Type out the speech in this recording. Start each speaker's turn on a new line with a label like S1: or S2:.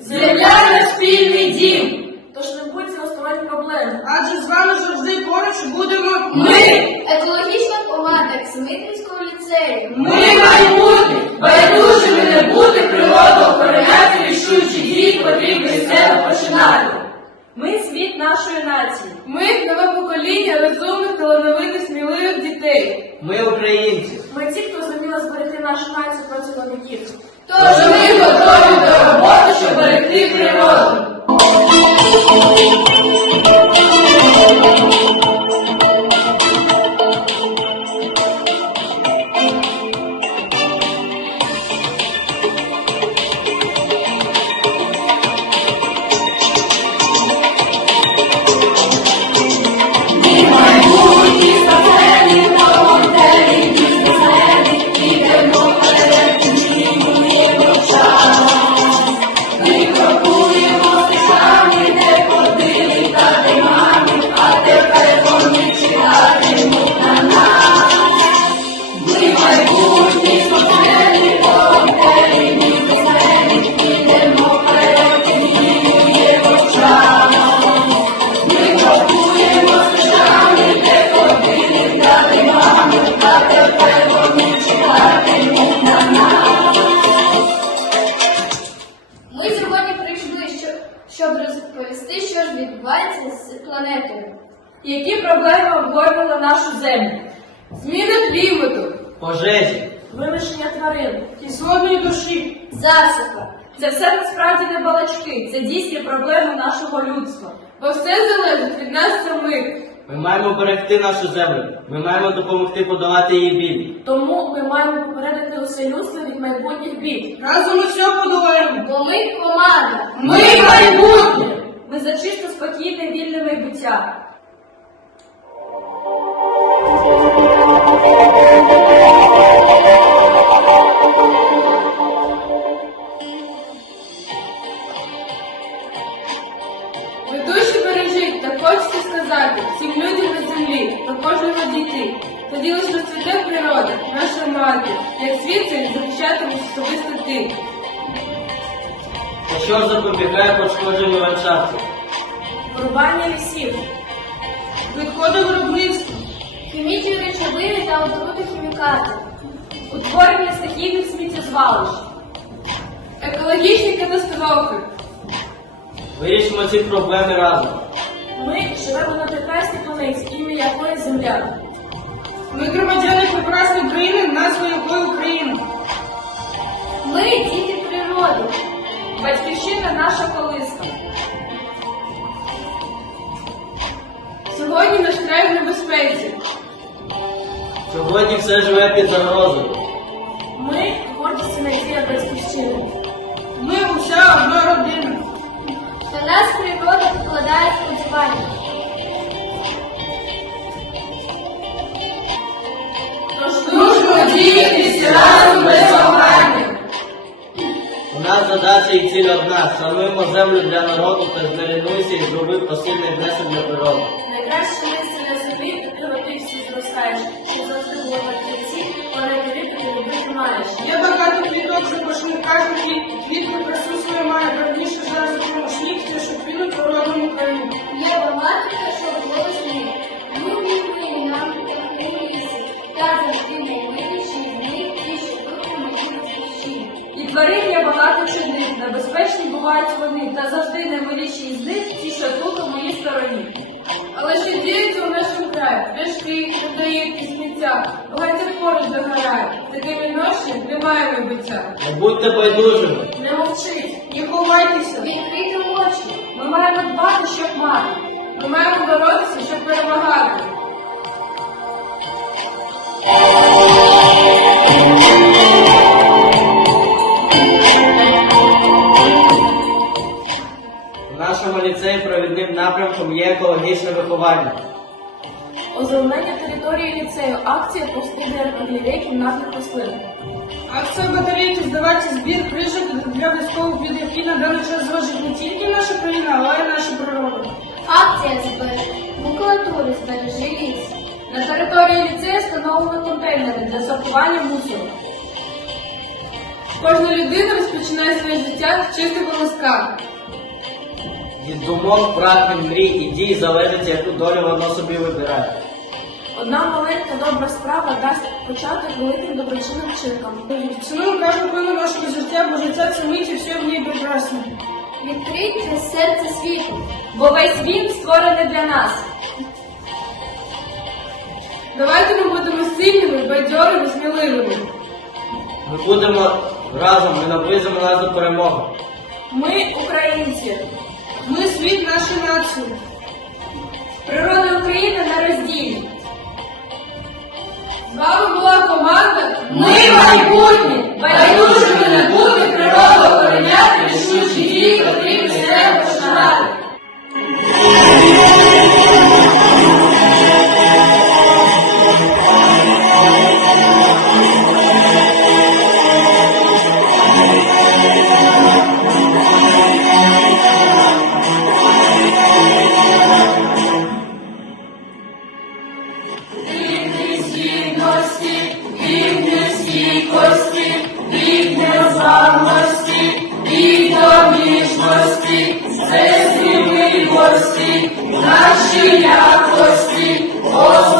S1: Земля наш спільний дім. Тож не будьте осторонь проблем.
S2: Адже з вами завжди поруч будемо
S1: Ми,
S3: Екологічна команда Ксимитрівського ліцею.
S1: ми майбутнє, байдужими не бути, природу охороняти, рішуючи дії, потрібно з себе починати. Ми світ нашої нації. Ми нове покоління розумних, талановитих, сміливих дітей.
S4: Ми українці.
S1: Ми ті, хто зуміли зберегти нашу націю протягом віків.
S3: Тож
S1: ми готові щоб природу. Які проблеми обгорнули нашу землю? Зміна клімату,
S4: Пожежі.
S1: винищення тварин.
S2: кислотної душі.
S3: Засуха.
S1: Це все насправді не балачки, це дійсні проблеми нашого людства. Бо все залежить від нас самих.
S4: Ми маємо берегти нашу землю. Ми маємо допомогти подолати її біль.
S1: Тому ми маємо попередити усе людство від майбутніх бід.
S2: Разом усе подолаємо.
S3: Бо ми команда.
S1: Ми майбутнє! Ми за чисто спокійне вільне майбуття. Сказати всім людям на землі, до кожного дійти. Тоді лише розцвіте природа, наша мати, як світ цей захищатимеш особисто ти.
S4: Що запобігає пошкодженню ландшафту?
S1: Вирубання лісів,
S2: Відходи виробництва.
S3: Хімічні речовини та отрути хімікати.
S1: утворення стихійних сміттєзвалищ, екологічні катастрофи.
S4: Вирішимо ці проблеми разом.
S1: Ми живемо на прекрасній планеті, ім'я якої земля.
S2: Ми громадяни прекрасної країни, назва якої Україна.
S3: Ми діти природи.
S1: Батьківщина наша колиска. Сьогодні наш край в небезпеці.
S4: Сьогодні все живе під загрозою.
S1: І
S4: ціль одна. Шануємо землю для народу та змиренуйся і зроби посильний внесок для природи.
S1: Найкраще місце на землі, якого ти всі зростаєш, що завжди було на кінці, тобі тобі любити маєш.
S2: Є багато квіток, кожен квіт. Квітку красу
S3: багато
S1: чудних, небезпечні бувають вони, та завжди наймиліші із них ті, що тут у моїй стороні. Але що діється у нашому краї? Пляшки, продаївки, сміття, багаття поруч догорає. Такими ноші немає майбуття.
S4: Не будьте байдужими.
S1: Не мовчить.
S2: Не ховайтеся.
S3: Відкрити очі.
S1: Ми маємо дбати, щоб мати. Ми маємо боротися, щоб перемагати.
S4: Екологічне виховання.
S1: Озеленення території ліцею, акція по «Пусти дерева кімнатних рослин.
S2: Акція батарейки здавати збір крижок для військових, від яких на даний час залежить не тільки наша країна, але й наша природа.
S3: Акція збережи. Макулатури збережи ліс.
S1: На території ліцею встановлено контейнери для сортування мусору. Кожна людина розпочинає своє життя з чистого листка.
S4: Від думок, прагнень, мрій і дій залежить, яку долю воно собі вибирає.
S1: Одна маленька добра справа дасть початок великим доброчинним вчинкам.
S2: Цінуємо кожну хвилину нашого життя, бо життя це мить і все в ній прекрасне.
S5: Відкрийте серце світу.
S1: Бо весь він створений для нас. Давайте ми будемо сильними, бадьорими, сміливими.
S4: Ми будемо разом, ми наблизимо нас до перемоги.
S1: Ми українці.
S2: Ми світ нашої нації.
S1: Природа України на розділі. З вами була команда Ми майбутнє!
S5: Від нащадниці і до